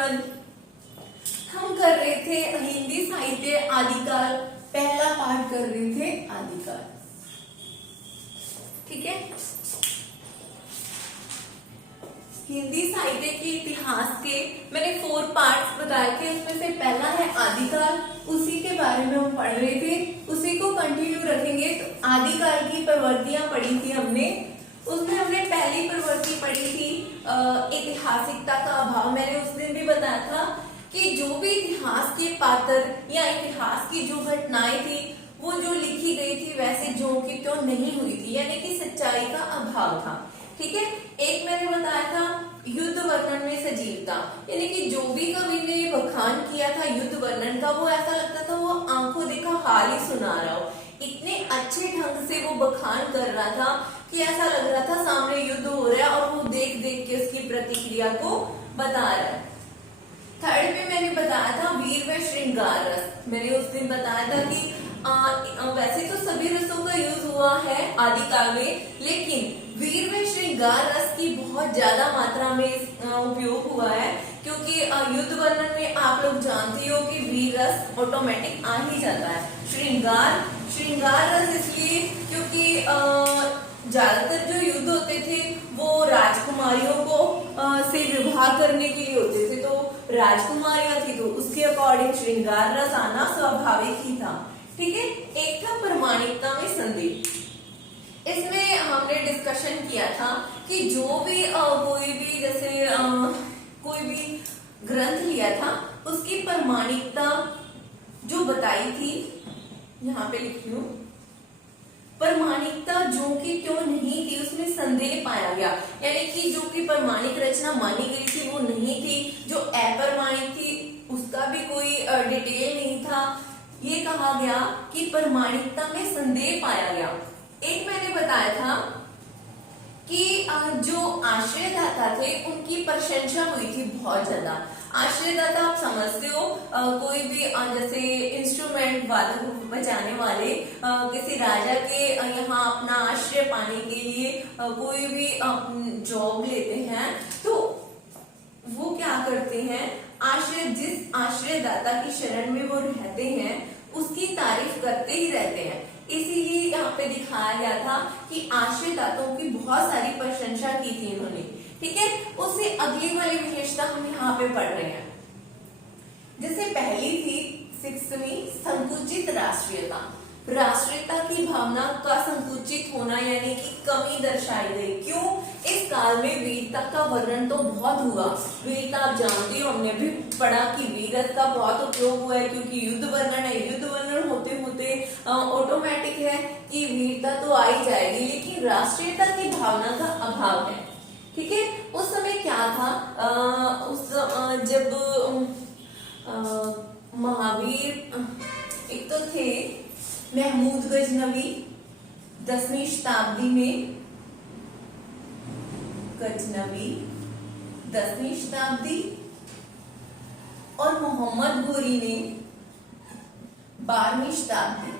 Everyone, हम कर रहे थे हिंदी साहित्य आदिकाल, पहला पाठ कर रहे थे आदिकाल। ठीक है, हिंदी साहित्य के इतिहास के मैंने 4 पार्ट्स बताए थे, उसमें से पहला है आदिकाल, उसी के बारे में हम पढ़ रहे थे, उसी को कंटिन्यू रखेंगे। तो आदिकाल की प्रवृत्तियां पढ़ी थी हमने, उसमें हमने पहली प्रवृत्ति पढ़ी थी ऐतिहासिकता का अभाव। मैंने उस दिन भी बताया था कि जो भी इतिहास के पात्र या इतिहास की जो घटनाएं थी वो जो लिखी गई थी वैसे जो की त्यों नहीं हुई थी, यानी कि सच्चाई का अभाव था। ठीक है, एक मैंने बताया था युद्ध वर्णन में सजीवता, यानी कि जो भी कवि ने बखान किया था युद्ध वर्णन का, वो ऐसा लगता था वो आंखों देखा हाल ही सुना रहा हो। इतने अच्छे ढंग से वो बखान कर रहा था कि ऐसा लग रहा था सामने युद्ध हो रहा है और वो देख देख के उसकी प्रतिक्रिया को बता रहा है। थर्ड पे मैंने बताया था वीर व श्रृंगार रस। मैंने उस दिन बताया था कि वैसे तो सभी रसों का यूज हुआ है आदिकाल में, लेकिन वीर व श्रृंगार रस की बहुत ज्यादा मात्रा में उपयोग हुआ है, क्योंकि युद्ध वर्णन में आप लोग जानते हो कि वीर रस ऑटोमेटिक आ ही जाता है। श्रृंगार रस इसलिए क्योंकि ज्यादातर जो युद्ध होते थे वो राजकुमारियों को से विवाह करने के लिए होते थे, तो राजकुमारियां थी तो उसके अकॉर्डिंग श्रृंगार रस आना स्वाभाविक ही था। ठीक है, एक था प्रमाणिकता में संदेह। इसमें हमने डिस्कशन किया था कि जो भी कोई भी जैसे कोई भी ग्रंथ लिया था उसकी प्रमाणिकता जो बताई थी, यहाँ पे लिखी हूं, प्रमाणिकता जो कि क्यों नहीं थी उसमें संदेह पाया गया, यानी कि जो कि प्रमाणिक रचना मानी गई थी वो नहीं थी, जो अप्रमाणिक थी उसका भी कोई डिटेल नहीं था। ये कहा गया कि प्रमाणिकता में संदेह पाया गया। एक मैंने बताया था कि जो आश्रयदाता थे उनकी प्रशंसा हुई थी बहुत ज्यादा। आश्रयदाता आप समझते हो, कोई भी जैसे इंस्ट्रूमेंट वादक बजाने वाले किसी राजा के यहाँ अपना आश्रय पाने के लिए कोई भी जॉब लेते हैं, तो वो क्या करते हैं, जिस आश्रयदाता की शरण में वो रहते हैं उसकी तारीफ करते ही रहते हैं। इसीलिए यहाँ पे दिखाया गया था कि आश्रयदाताओं की बहुत सारी प्रशंसा की थी इन्होंने। ठीक है, उससे अगली वाली विशेषता हम यहाँ पे पढ़ रहे हैं। जैसे पहली थी 6वीं संकुचित राष्ट्रीयता। राष्ट्रीयता की भावना का संकुचित होना, यानी कि कमी दर्शाई गई। क्यों? इस काल में वीरता का वर्णन तो बहुत हुआ। वीरता आप जानते हो, हमने भी पढ़ा कि वीरता का बहुत उपयोग हुआ है, क्योंकि युद्ध वर्णन है। युद्ध वर्णन होते होते ऑटोमेटिक है कि वीरता तो आ ही जाएगी, लेकिन राष्ट्रीयता की भावना का अभाव है। ठीक है, उस समय क्या था, जब महावीर एक तो थे महमूद गजनवी 10वीं शताब्दी में, गजनवी 10वीं शताब्दी, और मोहम्मद गोरी ने 12वीं शताब्दी।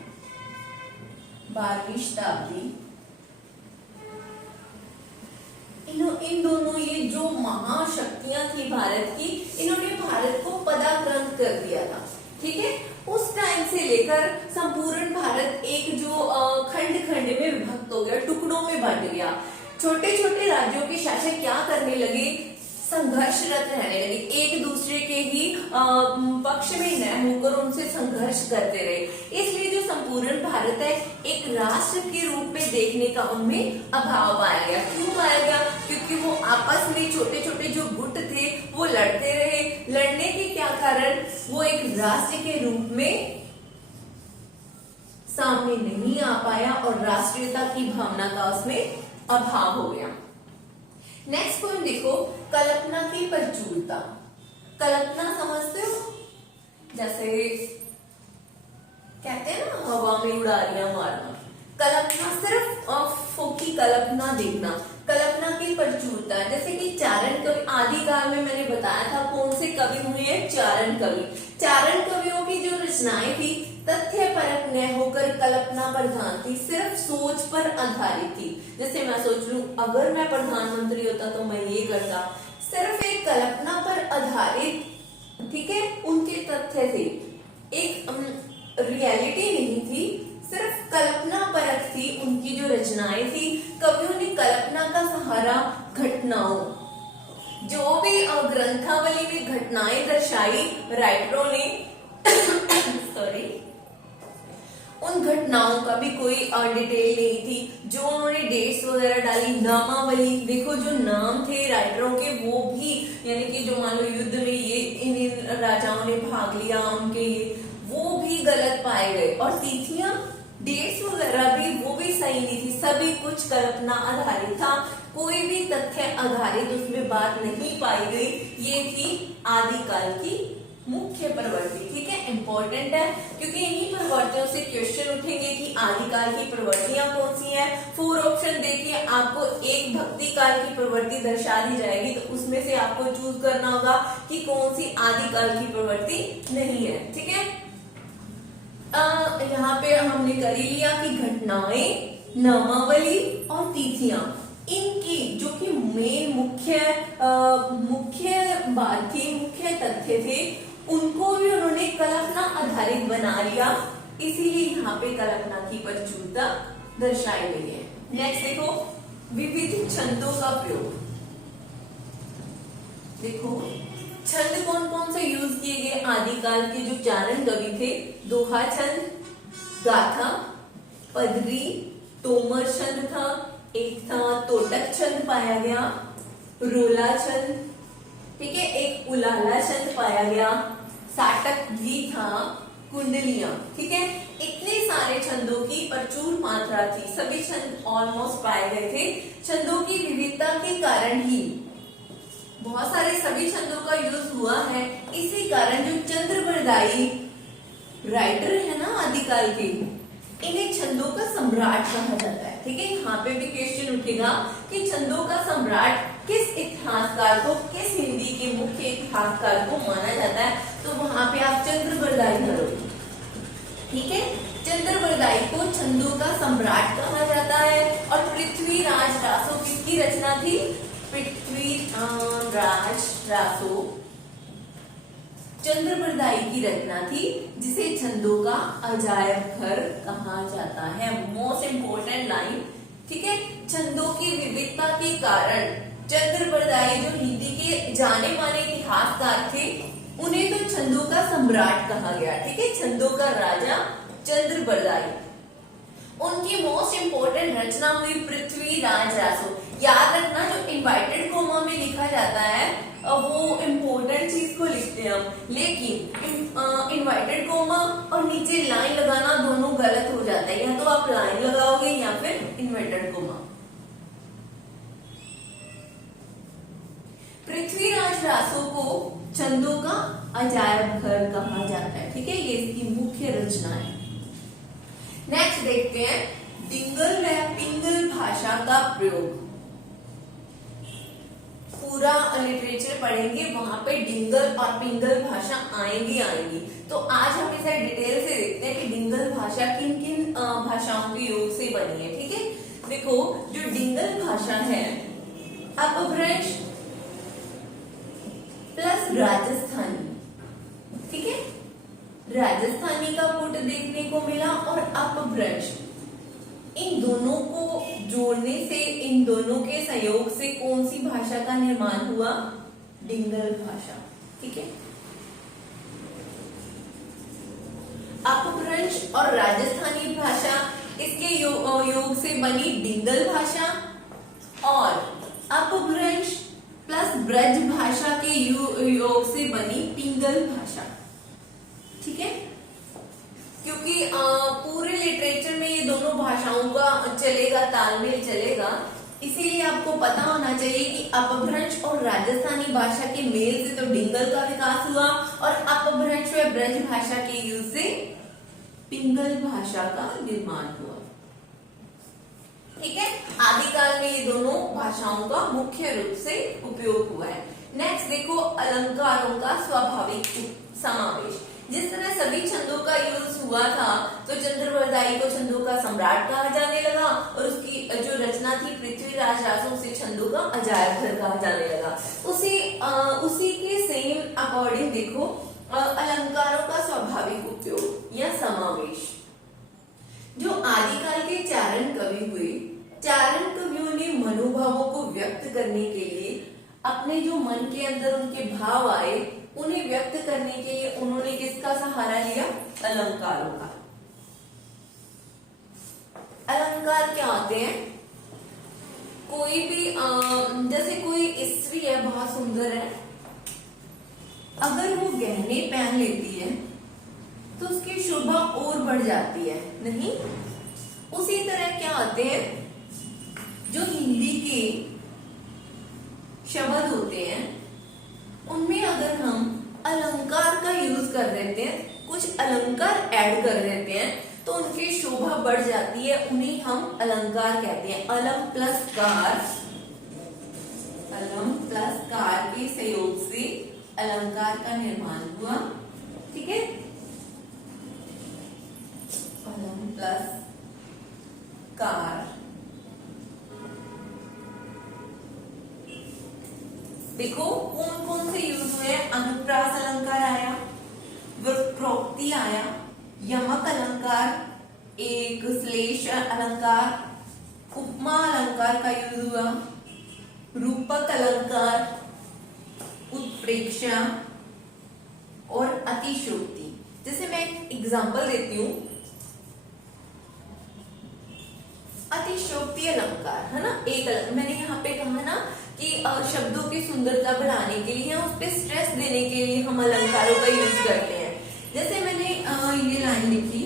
इन दोनों ये जो महाशक्तियां थी भारत की, इन्होंने भारत को पदाक्रांत कर दिया था। ठीक है, उस टाइम से लेकर संपूर्ण भारत एक जो खंड में विभक्त हो गया, टुकड़ों में बंट गया। छोटे छोटे राज्यों के शासक क्या करने लगे, संघर्षरत रहने लगे, एक दूसरे के ही पक्ष में न होकर उनसे संघर्ष करते रहे। इसलिए जो संपूर्ण भारत है एक राष्ट्र के रूप में देखने का उनमें अभाव पाया गया। क्यों पाया गया? क्योंकि वो आपस में छोटे छोटे जो गुट थे वो लड़ते रहे। लड़ने के क्या कारण, वो एक राष्ट्र के रूप में सामने नहीं आ पाया और राष्ट्रीयता की भावना का उसमें अभाव हो गया। नेक्स्ट पॉइंट देखो, कल्पना की प्रचुरता। कल्पना समझते हो, जैसे कहते हैं ना हवा में उड़ारियां मारना। कल्पना सिर्फ फोकी कल्पना देखना, कल्पना की प्रचुरता। जैसे कि चारण कवि, आदिकाल में मैंने बताया था कौन से कवि हुए हैं, चारण कवि। चारण कवियों की जो रचनाएं थी तथ्य परक न होकर कल्पना प्रधान थी, सिर्फ सोच पर आधारित थी। जैसे मैं सोच लूं अगर मैं प्रधानमंत्री होता तो मैं ये करता, सिर्फ एक कल्पना पर आधारित ठीक है, उनके तथ्य थे, एक रियलिटी नहीं थी, सिर्फ कल्पना परक थी उनकी जो रचनाएं थी। कवियों ने कल्पना का सहारा घटनाओं, जो भी ग्रंथावली में घटनाएं दर्शाई राइटरों ने सॉरी, उन घटनाओं का भी कोई डिटेल नहीं थी। जो उन्होंने डेट्स वगैरह डाली, नामावली, देखो जो नाम थे राइटरों के वो भी, यानी कि जो मान लो युद्ध में ये इन राजाओं ने भाग लिया उनके ये, वो भी गलत पाए गए। और तिथियां, डेट्स वगैरह भी वो भी सही नहीं थी, सभी कुछ कल्पना आधारित था, कोई भी तथ्य आधारित उसमें बात नहीं पाई गई। ये थी आदिकाल की मुख्य प्रवृत्ति। ठीक है, इंपॉर्टेंट है क्योंकि इन्हीं प्रवृत्तियों से क्वेश्चन उठेंगे कि आदिकाल की प्रवृत्तियां कौन सी हैं। 4 ऑप्शन देखिए, आपको एक भक्ति काल की प्रवृत्ति दर्शा दी जाएगी, तो उसमें से आपको चूज करना होगा कि कौन सी आदिकाल की प्रवृत्ति नहीं है। ठीक है, यहाँ पे हमने कर ही लिया कि घटनाएं, नामावली और तिथियां, इनकी जो कि मेन मुख्य बात थी, मुख्य तथ्य थे, उनको भी उन्होंने कल्पना आधारित बना लिया, इसीलिए यहाँ पे कल्पना की प्रचुरता दर्शाई गई है। नेक्स्ट देखो, विविध छंदों का प्रयोग। देखो छंद कौन कौन से यूज किए गए आदिकाल के जो चारण कवि थे, दोहा छंद, गाथा, पदरी, तोमर छंद था, एक था तोटक छंद पाया गया, रोला छंद, ठीक है, एक उलाला छंद पाया गया, साटक भी था, कुंडलियां। ठीक है, इतने सारे छंदों की प्रचुर मात्रा थी, सभी छंद ऑलमोस्ट पाए गए थे। छंदों की विविधता के कारण ही बहुत सारे सभी छंदों का यूज हुआ है, इसी कारण जो चंद्रबरदाई राइटर है ना आदिकाल के, इन्हें छंदों का सम्राट कहा जाता है। ठीक है, यहाँ पे भी क्वेश्चन उठेगा कि छंदों का सम्राट किस इतिहासकार को, किस हिंदी के मुख्य इतिहासकार को माना जाता है, तो वहां पे आप चंद्रबरदाई करोगे। ठीक है, चंद्रबरदाई को छंदों का सम्राट कहा जाता है। और पृथ्वीराज रासो किसकी रचना थी? पृथ्वीराज रासो चंद्रबरदाई की रचना थी, जिसे छंदों का अजायब घर कहा जाता है। Most important line. ठीक है, छंदों की विविधता के कारण चंद्रबरदाई जो हिंदी के जाने माने इतिहासकार थे, उन्हें तो छंदों का सम्राट कहा गया। ठीक है, छंदों का राजा चंद्रबरदाई। उनकी मोस्ट इंपोर्टेंट रचना हुई पृथ्वीराज रासो। याद रखना, जो इनवर्टेड कोमा में लिखा जाता है वो इम्पोर्टेंट चीज को लिखते हैं हम, लेकिन इनवर्टेड कोमा और नीचे लाइन लगाना दोनों गलत हो जाता है। या तो आप लाइन लगाओगे या फिर इनवर्टेड कोमा। पृथ्वीराज रासो को छंदों का अजायब घर कहा जाता है। ठीक है, ये इसकी मुख्य रचना है। नेक्स्ट देखते हैं, डिंगल व पिंगल भाषा का प्रयोग। पूरा लिटरेचर पढ़ेंगे, वहां पे डिंगल और पिंगल भाषा आएंगी। तो आज हम इसे डिटेल से देखते हैं कि डिंगल भाषा किन किन भाषाओं के योग से बनी है। ठीक है, देखो जो डिंगल भाषा है, अपभ्रंश प्लस राजस्थानी। ठीक है, राजस्थानी का पुट देखने को मिला और अपभ्रंश, इन दोनों को जोड़ने से, इन दोनों के सहयोग से कौन सी भाषा का निर्माण हुआ? डिंगल भाषा। ठीक है, अपभ्रंश और राजस्थानी भाषा, इसके योग से बनी डिंगल भाषा, और अपभ्रंश प्लस ब्रज भाषा के योग से बनी पिंगल भाषा। ठीक है, क्योंकि पूरे लिटरेचर में ये दोनों भाषाओं का चलेगा, तालमेल चलेगा, इसीलिए आपको पता होना चाहिए कि अपभ्रंश और राजस्थानी भाषा के मेल से तो डिंगल का विकास हुआ, और अपभ्रंश व ब्रज भाषा के यूज से पिंगल भाषा का निर्माण हुआ। ठीक है, आदिकाल में ये दोनों भाषाओं का मुख्य रूप से उपयोग हुआ है। नेक्स्ट देखो, अलंकारों का स्वाभाविक समावेश। जिस तरह सभी छंदों का यूज हुआ था तो चंद्रवरदाई को छंदों का सम्राट कहा जाने लगा और उसकी जो रचना थी पृथ्वीराज राजा उसे छंदों का अजायब घर कहा जाने लगा। उसी के सेम अकॉर्डिंग देखो अलंकारों का स्वाभाविक उपयोग या समावेश। जो आदिकाल के चारण कवि हुए, चारण कवियों ने मनोभावों को व्यक्त करने के लिए अपने जो मन के अंदर उनके भाव आए उन्हें व्यक्त करने के लिए उन्होंने किसका सहारा लिया? अलंकारों का। अलंकार क्या होते हैं? कोई भी जैसे कोई स्त्री है, बहुत सुंदर है, अगर वो गहने पहन लेती है तो उसकी शोभा और बढ़ जाती है, नहीं? उसी तरह क्या होते हैं, जो हिंदी के शब्द होते हैं उनमें अगर हम अलंकार का यूज कर देते हैं, कुछ अलंकार ऐड कर देते हैं तो उनकी शोभा बढ़ जाती है, उन्हें हम अलंकार कहते हैं। अलम प्लस कार के सहयोग से अलंकार का निर्माण हुआ। ठीक है, अलम प्लस कार। देखो कौन कौन से यूज हुए हैं? अनुप्रास अलंकार आया, व्युत्पत्ति आया, यमक अलंकार, एक श्लेष अलंकार, उपमा अलंकार का यूज हुआ, रूपक अलंकार, उत्प्रेक्षा और अतिशयोक्ति। जैसे मैं एक एग्जांपल देती हूँ, अतिशयोक्ति अलंकार है ना, मैंने यहाँ पे कहा ना कि शब्दों की सुंदरता बढ़ाने के लिए, उस पर स्ट्रेस देने के लिए हम अलंकारों का यूज करते हैं। जैसे मैंने ये लाइन लिखी,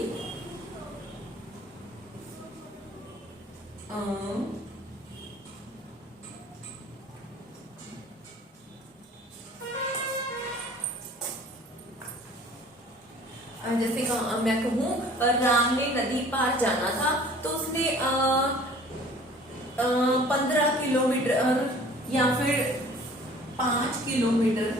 जैसे मैं कहूँ राम ने नदी पार जाना था तो उसने 15 किलोमीटर या फिर 5 किलोमीटर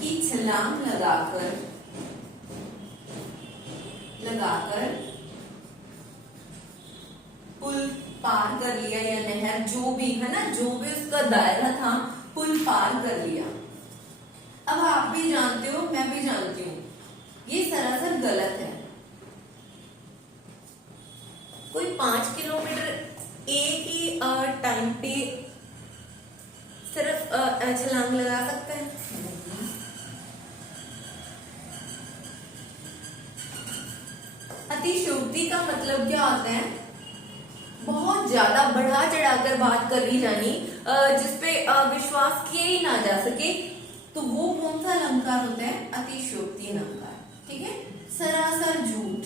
की छलांग लगाकर पुल पार कर लिया, या नहर जो भी है ना, जो भी उसका दायरा था, पुल पार कर लिया। अब आप भी जानते हो, मैं भी जानती हूँ, ये सरासर गलत है। कोई 5 किलोमीटर एक ही टाइम पे सिर्फ छलांग लगा सकता है? अतिशयोक्ति का मतलब क्या होता है? बहुत ज्यादा बढ़ा चढ़ाकर बात कर ली जानी, जिसपे विश्वास किया ही ना जा सके, तो वो कौन सा अलंकार होता है? अतिशयोक्ति अलंकार। ठीक है, सरासर झूठ।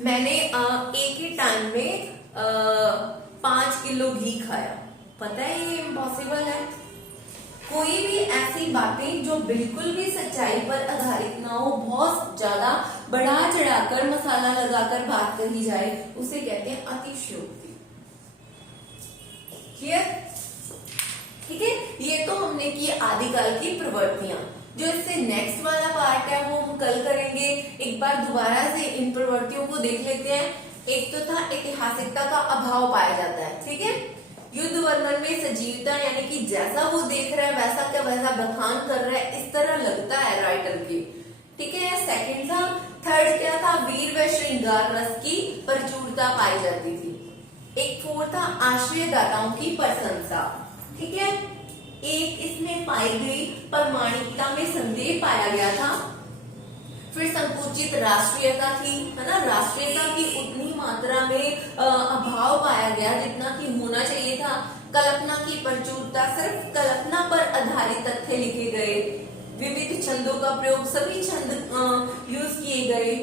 मैंने एक ही टाइम में 5 किलो घी खाया, पता है ये इम्पॉसिबल है। कोई भी ऐसी बातें जो बिल्कुल भी सच्चाई पर आधारित ना हो, बहुत ज्यादा बढ़ा चढ़ाकर मसाला लगाकर बात कही जाए, उसे कहते हैं अतिशयोक्ति। क्लियर? ठीक है, ये तो हमने की आदिकाल की प्रवृत्तियां। जो इससे नेक्स्ट वाला पार्ट है वो हम कल करेंगे। एक बार दोबारा से इन प्रवृत्तियों को देख लेते हैं। एक तो था ऐतिहासिकता का अभाव पाया जाता है। ठीक है, युद्ध वर्णन में सजीवता, यानी कि जैसा वो देख रहा है वैसा का वैसा बखान कर रहा है, इस तरह लगता है राइटर की। ठीक है, सेकंड था, थर्ड क्या था? वीर व श्रृंगार रस की प्रचुरता पाई जाती थी। एक फोर्थ था आश्रयदाताओं की प्रशंसा। ठीक है, एक इसमें पाई गई प्रामाणिकता में संदेह पाया गया था। फिर संकुचित राष्ट्रीयता थी, है ना, राष्ट्रीयता की उतनी मात्रा में अभाव पाया गया जितना कि होना चाहिए था। कल्पना की प्रचुरता, सिर्फ कल्पना पर आधारित तथ्य लिखे गए। विविध छंदों का प्रयोग, सभी छंद यूज किए गए।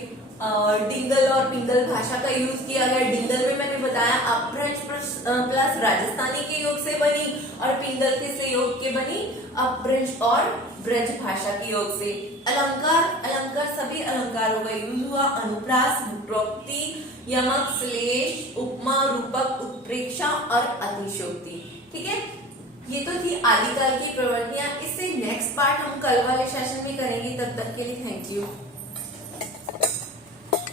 डिंगल और पिंगल भाषा का यूज किया गया। डिंगल में मैंने बताया अपभ्रंश प्लस राजस्थानी के योग से बनी, और पिंगल के सहयोग के बनी अपभ्रंश और ब्रज भाषा की ओर से। अलंकार, अलंकार सभी अलंकारों का यूज हुआ। अनुप्रास, व्युत्पत्ति, यमक, श्लेष, उपमा, रूपक, उत्प्रेक्षा और अतिशयोक्ति। ठीक है, ये तो थी आदिकाल की प्रवृत्तियां। इससे नेक्स्ट पार्ट हम कल वाले सेशन में करेंगे। तब तक के लिए थैंक यू।